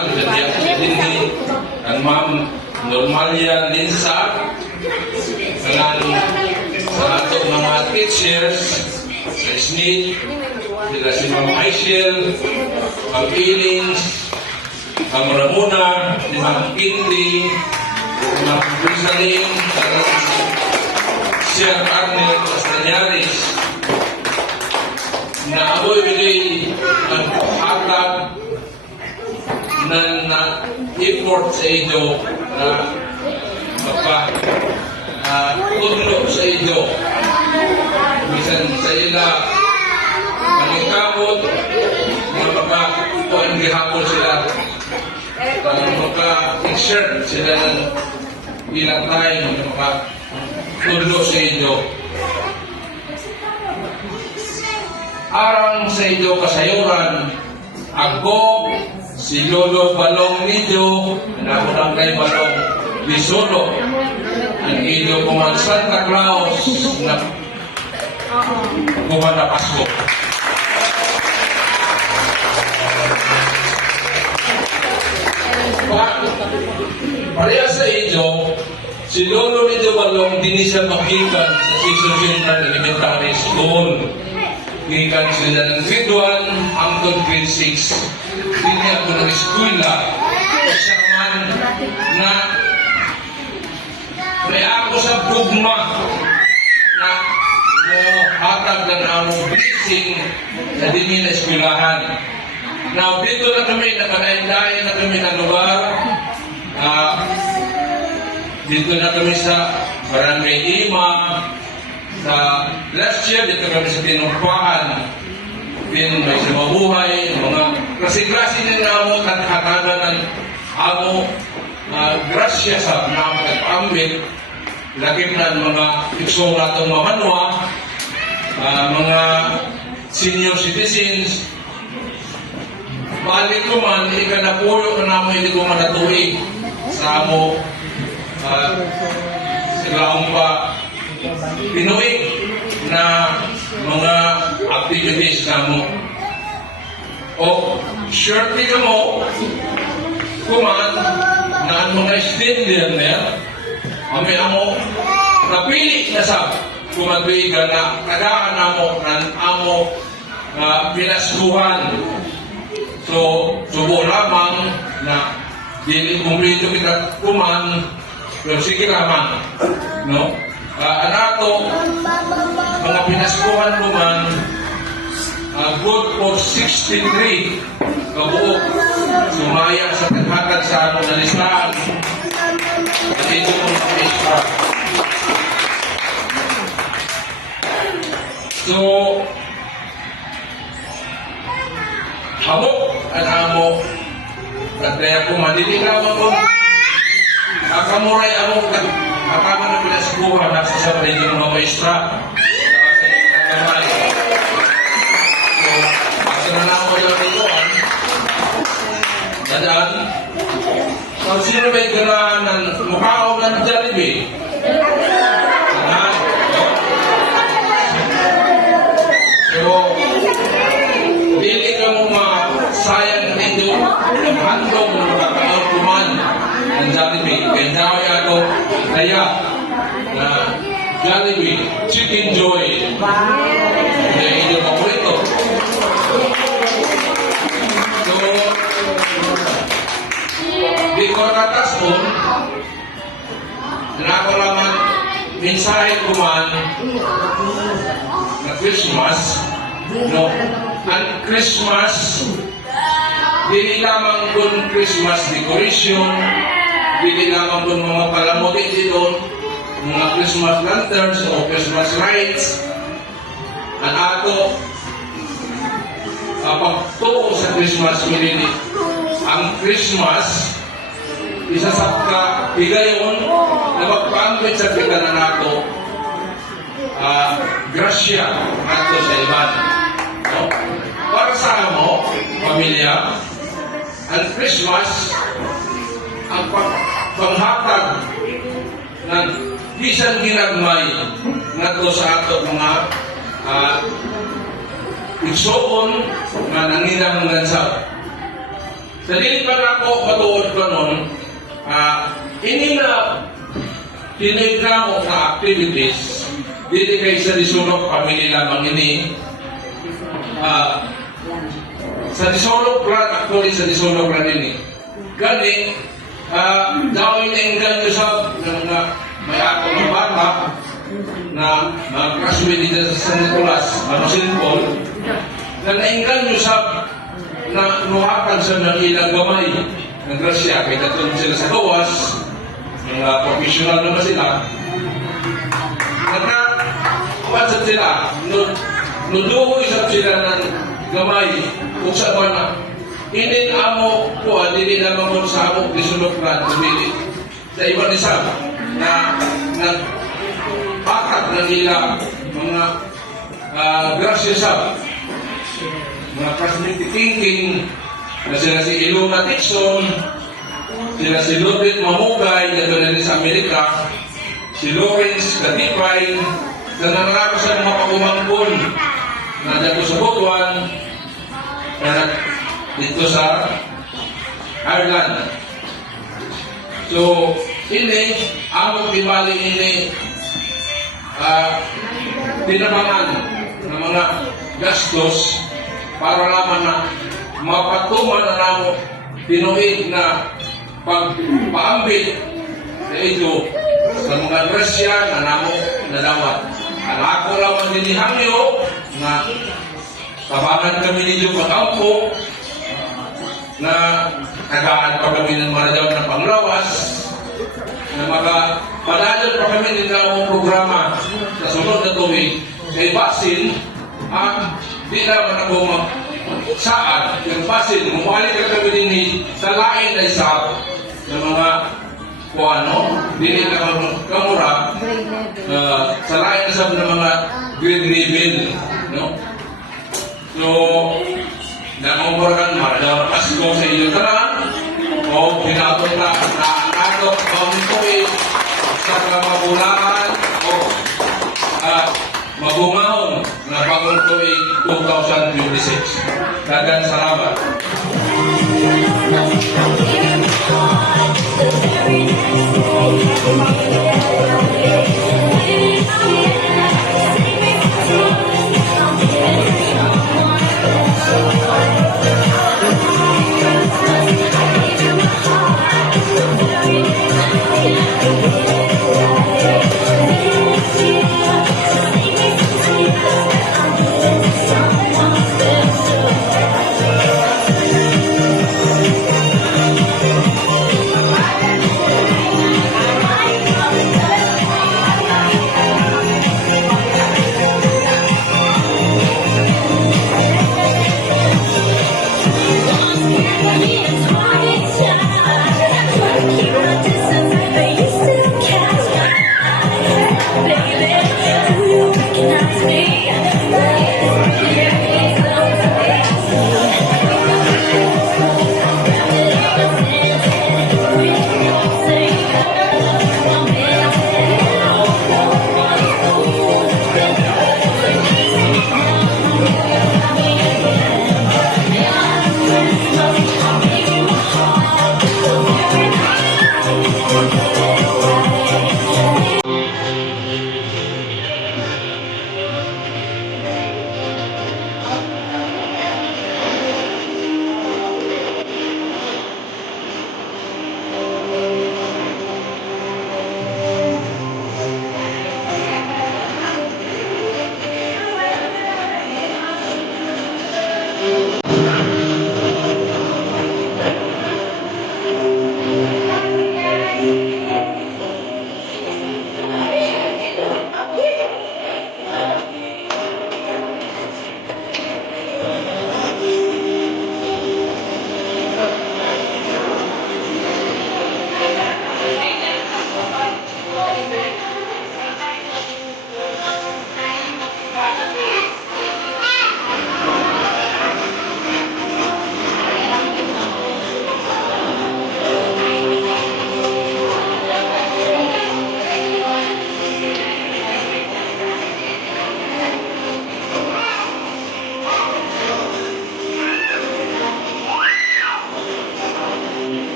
ma'am Jadiak Sidini, ang ma'am Normalia Linsa, sa atong mga teachers, sa SNID, sila si Ma'am Aishel, Ma'am Ilings, Ma'am Ramona, si Ma'am Kindi, si Ma'am Crisaline, Sir Arnel Castañares, na ako'y bilay ang hatag na effort sa inyo na magpatulog sa inyo. Bisan sa ila mangikamot na magpakuan gihapon sila magpa-insert sila ng ilang time na magpatulog sa inyo. Arang sa inyo kasayuran, ako si Lolo Balong Nido, na ako lang kay Balong Bisolo, ang inyo kumang Santa Claus na kumang na Pasko. Pareha sa inyo, si Lolo Nido Balong din siya makikan sa Season Central Elementary School. Gikan sila ng grade 1 hanggang grade 6. Hindi ako ng eskwela. Kasi naman na may ako sa gugma na hatag na namong blessing sa dini na eskwelahan. Now, dito na kami, nakadayan na kami na lugar. Dito na kami sa Barangay Ima. Sa last year, dito kami sa Tinumpaan. Din may sa mabuhay, mga klase-klase din namo at hatagan ng amo grasya sa namo at pamit. Lagim na mga ikso natong mamanwa, mga senior citizens. Balik ko man, ikanapuyo ka namin hindi ko manatuig sa amo silaong pa pinuig na mga activities na mo. O, surety ka mo, kuman, na ang mga extender na kami amo, napili na sa kumatuigan na tagaan na mo, na amo pinaskuhan. So, subo lamang na dili kumplito kita kuman, pero sige lamang, no? Anato, mga pinaskuhan ko man, good for 63 kabuok. Sumaya sa taghatag sa ano na listahan. At ito po sa Facebook. So, hamok at amo. At kaya kung maliligaw ako, akamuray ako akama na pinaskuhan na sa sarili ng mga maestra. So, asa na ako yung tutuan. Dadaan, kung sino may ganahan ng mukhaog ng Jollibee? Ganahan. So, dili ka mo sayang nito handong makakaon kuman ng Jollibee. Kaya daw ako kaya na Jollibee Chicken Joy na inyong paborito. So, di ko nakatas po na ako naman mensahe ko man na Christmas, no? Ang Christmas dili lamang kung Christmas decoration, dili lamang kung mga palamuti dito, mga Christmas lanterns o Christmas lights. Ang ato pagtuo sa Christmas milini. Ang Christmas isa sa higayon na magpangkit sa pitanan nato grasya ato sa iban. No? Para sa amo, pamilya, ang Christmas ang panghatag ng bisan ginagmay ngadto sa ato mga igsoon nga nanginahanglan sa. Sa dili pa na ako matuod ko nun, ini na tinigramo na activities, dili kay sa disulok pamilya lamang ini, sa disulok plan, actually sa disulok plan ini. Gani, gawin na enggan nyo sa mga may ako ng bata na mag-graduate dito sa San Nicolas, St. Paul, na nainggan nyo sa na nuhakan sa ng ilang gamay ng grasya, kaya natulog sila sa gawas, mga professional naman sila, nakawansat sila, nuduhoy sa sila ng gamay, kung sa ba na, inin amo po, hindi naman mo sa amok disulok na tumili sa ibang isa na nagpakat ng ilang mga grasya sa mga prosperity thinking na sila si Ilona Dixon, sila si Ludwig Mamugay na doon sa Amerika, si Lawrence Gatipay na nangarap sa mga pagumangkon na dito sa Butuan na dito sa Ireland. So, ini, among tibali ini tinabangan ng mga gastos para naman na mapatuman na namo pinuhig na pagpaambit na ito sa mga grasya na namo nadawat. Ang ako lang ang dinihangyo na tabangan kami ninyo pag-ampo na tagaan pa kami ng maradaw na panglawas na padadal pa kami ng nawang programa sa sunod na tuwing kay Basin di naman ako saan yung Basin mumalik ka kami din sa lain na isa ng mga kuano hindi naman kamura sa lain na isa ng mga grade level no? So nangunguran maradaw na Pasko sa inyong tanan o pinatong na naadok pamitoy sa mabulaan o mabungahon na panguntoy 2026. Dagan salamat.